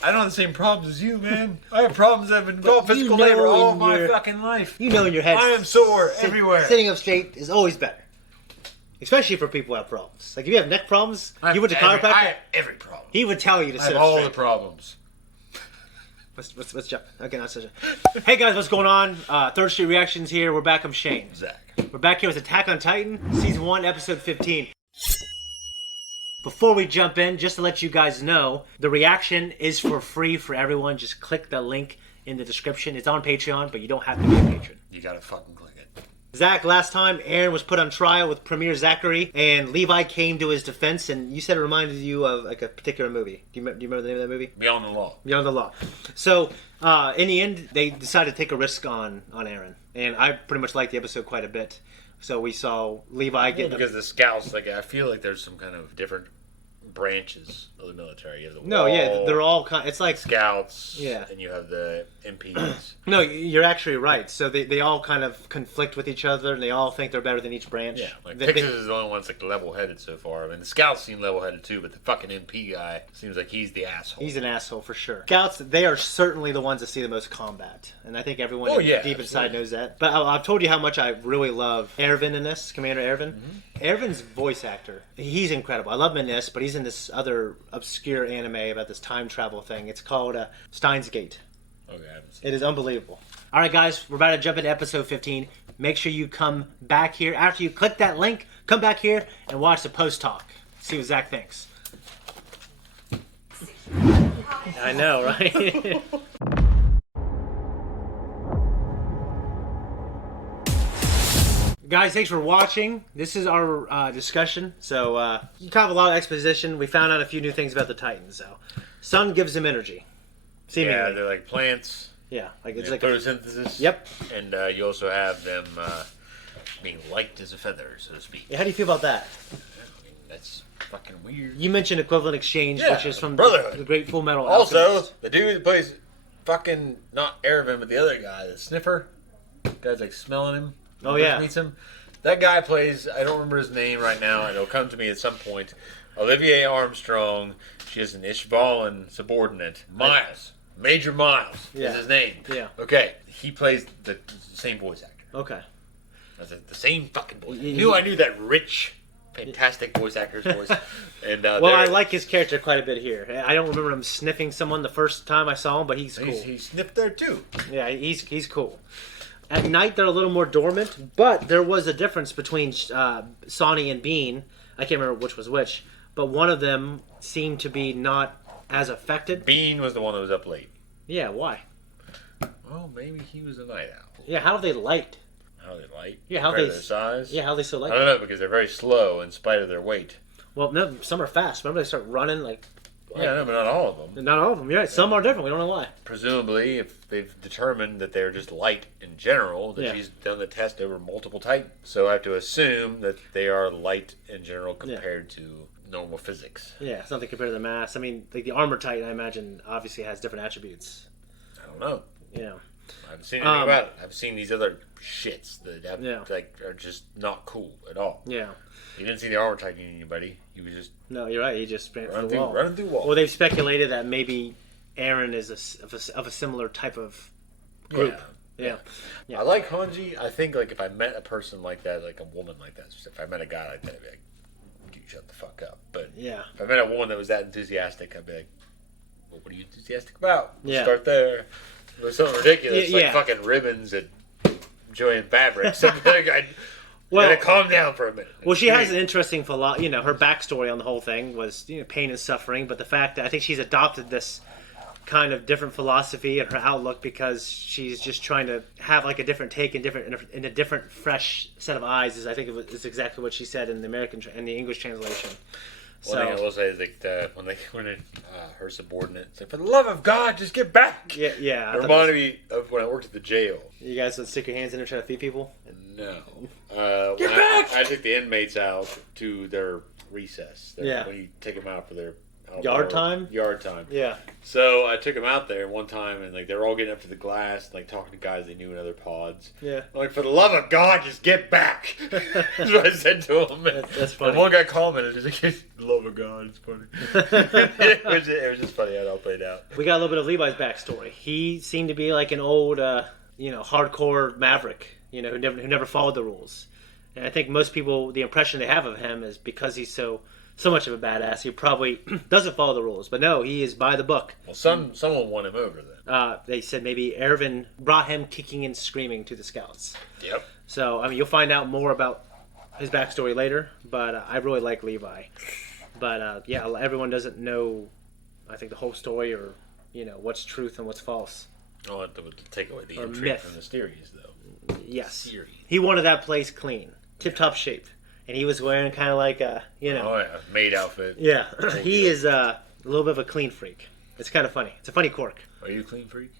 I don't have the same problems as you, man. I have problems that have involved physical labor all my fucking life. You know in your head. I am sore everywhere. Sitting up straight is always better. Especially for people who have problems. Like if you have neck problems, you went to chiropractor. I have every problem. He would tell you to sit up straight. I have all the problems. Let's jump. Okay, not such a... Hey guys, what's going on? Third Street Reactions here. We're back. I'm Shane. Zack. We're back here with Attack on Titan, Season 1, Episode 15. Before we jump in, just to let you guys know, the reaction is for free for everyone. Just click the link in the description. It's on Patreon, but you don't have to be a patron. You gotta fucking click it. Zach, last time, Aaron was put on trial with Premier Zachary, and Levi came to his defense, and you said it reminded you of like a particular movie. Do you remember the name of that movie? Beyond the Law. Beyond the Law. So, in the end, they decided to take a risk on Aaron, and I pretty much liked the episode quite a bit. So we saw Levi get... because the scouts, like, I feel like there's some kind of different branches of the military. You have the no, wall, yeah, they're all kind. It's like scouts, yeah, and you have the MPs. No, you're actually right. So they all kind of conflict with each other, and they all think they're better than each branch. Yeah, like Pixis is the only one that's like level-headed so far. I mean, the scouts seem level-headed too, but the fucking MP guy seems like he's the asshole. He's an asshole for sure. Scouts, they are certainly the ones that see the most combat, and I think everyone deep inside knows that. But I've told you how much I really love Erwin in this, Commander Erwin. Mm-hmm. Erwin's voice actor, he's incredible. I love him in this, but he's in this other obscure anime about this time travel thing. It's called Steins Gate. Okay, it is unbelievable. All right, guys, we're about to jump into episode 15. Make sure you come back here after you click that link. Come back here and watch the post talk. See what Zach thinks. I know, right? Guys, thanks for watching. This is our discussion. So, kind of a lot of exposition. We found out a few new things about the Titans. So, sun gives them energy. Seemingly. Yeah, they're like plants. Yeah, like it's like photosynthesis. Yep. And you also have them being light as a feather, so to speak. Yeah, how do you feel about that? I mean, that's fucking weird. You mentioned Equivalent Exchange, which is from Brotherhood. the Great Full Metal Also, Alchemist. the dude that plays fucking not Erwin, but the other guy, the sniffer. The guy's like smelling him. Oh yeah. Meets him. That guy plays, I don't remember his name right now, and it'll come to me at some point. Olivier Armstrong. She is an Ishvalan subordinate. Miles. Major Miles is his name. Yeah. Okay. He plays the same voice actor. Okay. The same fucking voice actor. I knew that rich, fantastic voice actor's voice. And well, I like his character quite a bit here. I don't remember him sniffing someone the first time I saw him, but he's cool. He sniffed there too. Yeah, he's cool. At night, they're a little more dormant, but there was a difference between Sonny and Bean. I can't remember which was which, but one of them seemed to be not as affected. Bean was the one that was up late. Yeah, why? Well, maybe he was a night owl. Yeah, how are they light? How are they light? Yeah, how are they... their size? Yeah, how are they so light? I don't know, because they're very slow in spite of their weight. Well, no, some are fast. Remember they start running like... Yeah, no, but not all of them. Not all of them, you're right. Some are different. We don't know why. Presumably, if they've determined that they're just light in general, that she's done the test over multiple Titans. So I have to assume that they are light in general compared to normal physics. Yeah, something compared to the mass. I mean, like the armor Titan, I imagine, obviously has different attributes. I don't know. Yeah. I haven't seen anything about it. I've seen these other shits that have, are just not cool at all. Yeah. You didn't see the armor Titan anybody. He was just... No, you're right. He just ran through the wall. Running through walls. Well, they've speculated that maybe Aaron is of a similar type of group. Yeah. I like Hanji. I think like if I met a person like that, like a woman like that, if I met a guy like that, I'd be like, dude, shut the fuck up. But if I met a woman that was that enthusiastic, I'd be like, well, what are you enthusiastic about? We'll start there. It was something ridiculous, like fucking ribbons and Joanne Fabrics. Well, gotta calm down for a minute. Well, she has an interesting philosophy. You know, her backstory on the whole thing was pain and suffering, but the fact that I think she's adopted this kind of different philosophy and her outlook because she's just trying to have like a different take and in a different, fresh set of eyes. I think is exactly what she said in the English translation. One thing I will say is like when her subordinate, it's like, for the love of God, just get back. Yeah. It reminded me of when I worked at the jail. You guys would stick your hands in there trying to feed people? No. Get back! I took the inmates out to their recess. When you take them out for their Yard time? Yard time. Yeah. So I took them out there one time, and like they were all getting up to the glass, and, like talking to guys they knew in other pods. Yeah. I'm like, for the love of God, just get back. That's what I said to them. That's funny. And one guy commented, he's like, for the love of God, it's funny. it was just funny how it all played out. We got a little bit of Levi's backstory. He seemed to be like an old, hardcore maverick, who never followed the rules. And I think most people, the impression they have of him is because he's so much of a badass, he probably doesn't follow the rules. But no, he is by the book. Well, someone won him over then. They said maybe Ervin brought him kicking and screaming to the scouts. Yep. So, I mean, you'll find out more about his backstory later, but I really like Levi. But, everyone doesn't know, I think, the whole story or, what's truth and what's false. Oh, that would take away the intrigue from the series, though. Yes. Series. He wanted that place clean, tip-top shape. And he was wearing kind of like a, Oh, yeah, maid outfit. Yeah. He is a little bit of a clean freak. It's kind of funny. It's a funny quirk. Are you a clean freak?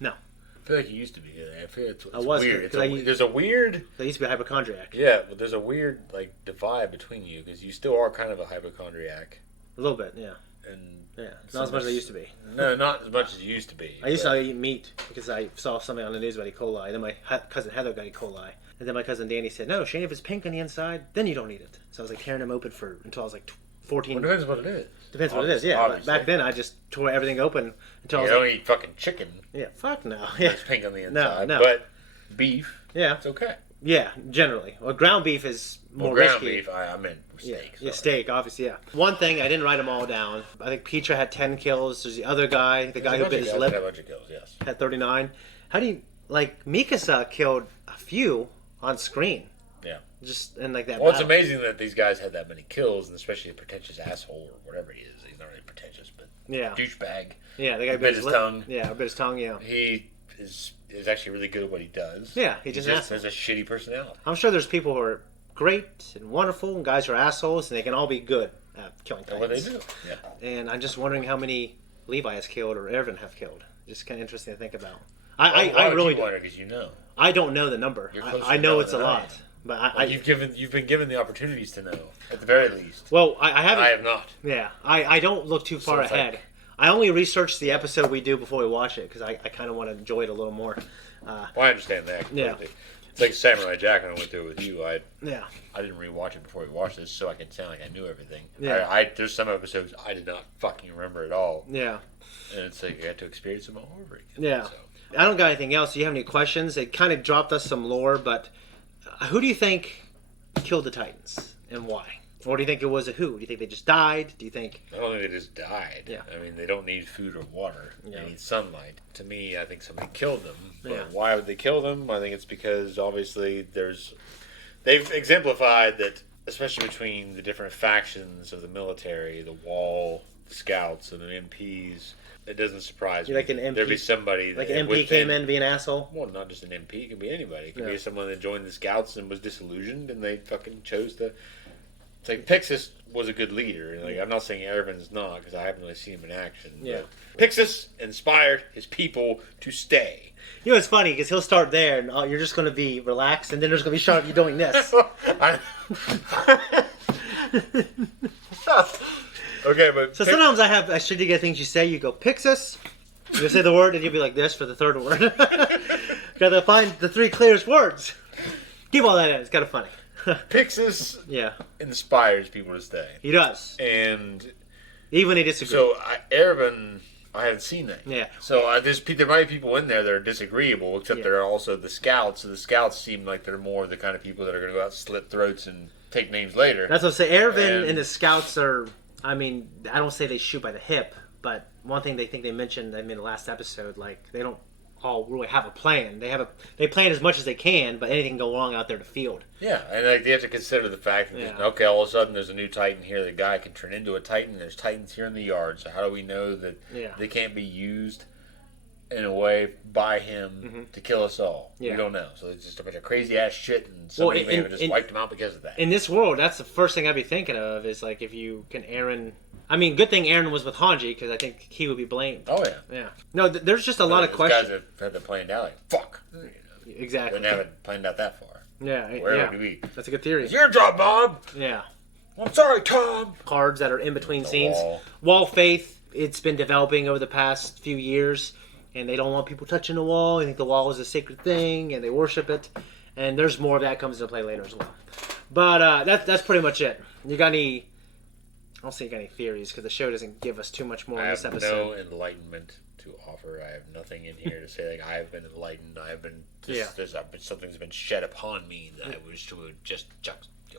No. I feel like you used to be. I feel it's was weird. There's a weird... I used to be a hypochondriac. Yeah, but there's a weird divide between you, because you still are kind of a hypochondriac. A little bit, yeah. And not as much as I used to be. No, not as much as you used to be. I used to eat meat because I saw something on the news about E. coli. Then my cousin Heather got E. coli. And then my cousin Danny said, no, Shane, if it's pink on the inside, then you don't eat it. So I was like tearing them open until I was like 14. Well, depends what it is. Depends what it is, yeah. But back then I just tore everything open until I was don't eat fucking chicken. Yeah, fuck no. Yeah. It's pink on the inside. No. But beef, yeah, it's okay. Yeah, generally. Well, ground beef is more ground risky. Beef, I meant steak. Yeah, steak, obviously, yeah. One thing, I didn't write them all down. I think Petra had 10 kills. There's the other guy, the guy who bit his lip. Had a bunch of kills, yes. Had 39. How do you... Like, Mikasa killed a few on screen. Yeah. Just in like that Well, it's amazing that these guys had that many kills, and especially a pretentious asshole or whatever he is. He's not really pretentious, but douchebag. Yeah, the guy bit his tongue. Yeah, bit his tongue, yeah. He is actually really good at what he does. Yeah, he just has a shitty personality. I'm sure there's people who are great and wonderful, and guys who are assholes, and they can all be good at killing Titans. What they do, yeah. And I'm just wondering how many Levi has killed or Ervin have killed. Just kind of interesting to think about. I really don't. Because you know. I don't know the number. I know it's a lot. But you've been given the opportunities to know, at the very least. Well, I haven't. I have not. Yeah, I don't look too far ahead. I only researched the episode we do before we watch it because I kind of want to enjoy it a little more. Well, I understand that completely. Yeah. It's like Samurai Jack when I went through it with you. I didn't rewatch it before we watched this so I could sound like I knew everything. Yeah. There's some episodes I did not fucking remember at all. Yeah. And it's like I got to experience them all over again. Yeah. So. I don't got anything else. Do you have any questions? It kind of dropped us some lore, but who do you think killed the Titans and why? Or do you think it was a who? Do you think they just died? Do you think... I don't think they just died. Yeah. I mean, they don't need food or water. Yeah. They need sunlight. To me, I think somebody killed them. But yeah. Why would they kill them? I think it's because, obviously, they've exemplified that, especially between the different factions of the military, the Wall, the Scouts, and the MPs... It doesn't surprise me. Like an MP, there'd be somebody like an MP came in to be an asshole. Well, not just an MP. It can be anybody. It can be someone that joined the Scouts and was disillusioned, and they fucking chose to. It's like Pixis was a good leader. Like I'm not saying Ervin's not because I haven't really seen him in action. Yeah. Pixis inspired his people to stay. You know, it's funny because he'll start there, and you're just going to be relaxed, and then there's going to be a shot of you doing this. Okay, but so sometimes I should get things you say. You go Pixis. You say the word, and you'll be like this for the third word. Gotta find the three clearest words. Keep all that in. It's kind of funny. Pixis, inspires people to stay. He does, and even when he disagrees. So Ervin, I haven't seen that. Yeah. So there might be people in there that are disagreeable, except there are also the Scouts. So the Scouts seem like they're more the kind of people that are going to go out, slit throats, and take names later. That's what I say. Ervin and the Scouts are. I mean, I don't say they shoot by the hip, but one thing they mentioned in the last episode, like they don't all really have a plan. They plan as much as they can, but anything can go wrong out there to field. Yeah, and like they have to consider the fact that okay, all of a sudden there's a new Titan here. The guy can turn into a Titan. There's Titans here in the yard. So how do we know that they can't be used in a way by him to kill us all? Yeah. We don't know. So it's just a bunch of crazy ass shit, and somebody may have just wiped them out because of that. In this world, that's the first thing I'd be thinking of is like if you can Eren. I mean, good thing Eren was with Hanji because I think he would be blamed. Oh yeah, yeah. No, there's just a lot of questions. Guys have had to planned out like fuck. Exactly. Wouldn't have it planned out that far. Yeah. Where would we be? That's a good theory. It's your job, Bob. Yeah. I'm sorry, Tom. Cards that are in between scenes. Wall faith, it's been developing over the past few years, and they don't want people touching the wall. They think the wall is a sacred thing, and they worship it. And there's more of that comes into play later as well. But that's pretty much it. You got any... I don't say you got any theories, because the show doesn't give us too much more in this episode. I have no enlightenment to offer. I have nothing in here to say, like, I have been enlightened. I have been... something's been shed upon me that I wish to just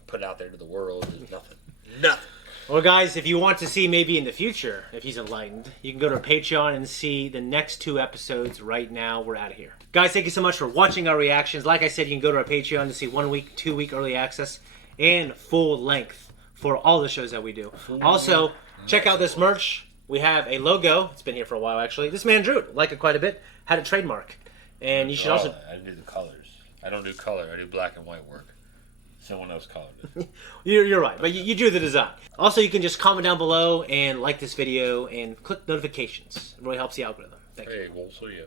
put out there to the world. There's nothing. Nothing. Well, guys, if you want to see maybe in the future, if he's enlightened, you can go to our Patreon and see the next 2 episodes right now. We're out of here. Guys, thank you so much for watching our reactions. Like I said, you can go to our Patreon to see 1 week, 2 week early access, and full length for all the shows that we do. Also, check out this merch. We have a logo. It's been here for a while, actually. This man drew it. Like it quite a bit. Had a trademark. And you should also... I do the colors. I don't do color. I do black and white work. Someone else colored it. You're right, but you do the design. Also, you can just comment down below and like this video and click notifications. It really helps the algorithm. Thank you. Hey, we'll see you.